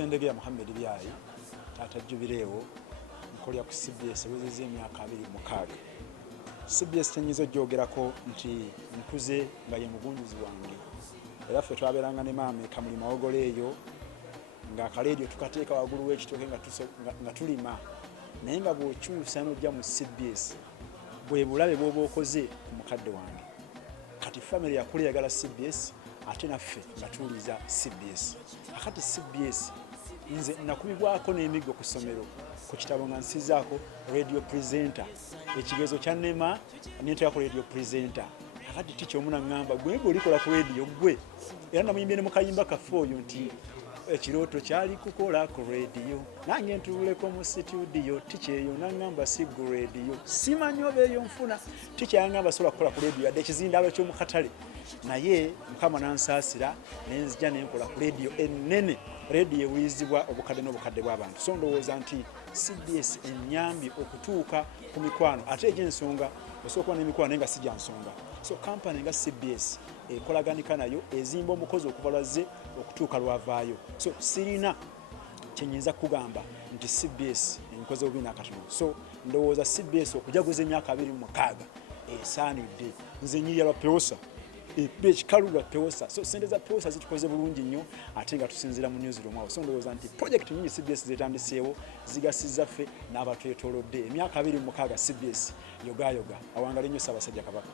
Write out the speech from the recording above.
Sendegeya Mohamed Byayi Tata Jubileewo nkolera ku CBS wezeze emyaka 26. CBS tenyizo gyogerako nti nkuze nga ye mugunjuzi wange era ffe twaberanga ne maame Kamuli Mawogoleeyo nga akaledio tukateeka waggulu w'ekitooke nga tulima naye nga bw'okyusa n'ojja mu CBS bwe bulabe bw'oba okoze ku mukadde wange kati family yakule yagala CBS ate naffe nga tuwuliza CBS akati CBS nze nakubibwako n'emiggo ku ssomero ku kitabo nga nsizaako radio presenter ekigezo kya nema nenteyako radio presenter akati ticha omuna ngamba gwe olikola ku radio gwe era namuyimbye ne mu kayimba kaffe oyo nti ekirooto kyali kukola ku radio nange ntuuleko mu studio ticha eyo nangamba si ku radio simanyi oba eyo nfuna ticha yangamba sobola kukola ku radio yadde ekizindaalo ky'omu katale naye mukama nansaasira nenzija nenkola ku radio ennene radio ewulizibwa obukadde n'obukadde bw'abantu so ndowooza nti CBS ennyambi okutuuka ku mikwano ate egy'ensonga osooka kuba n'emikwano naye nga si gya nsonga so kampani nga CBS ekolaganika nayo ezimba omukozi okuva lwazze okutuuka lwavaayo so sirina kyenyinza kugamba nti CBS enkoze bubi nakatono so ndowooza CBS okujaguza emyaka 26 esaanidde nze nnyirya lwa Pewosa ekikaluga Pewosa so sente za Pewosa zitukoze bulungi nnyo ate nga tusinzira mu newsroom awo so ndowooza nti project nyingi CBS zetandiseewo zigasiza ffe n'abatwetoolodde emyaka 26 CBS yoga awangaale nnyo Ssaabasajja Kabaka.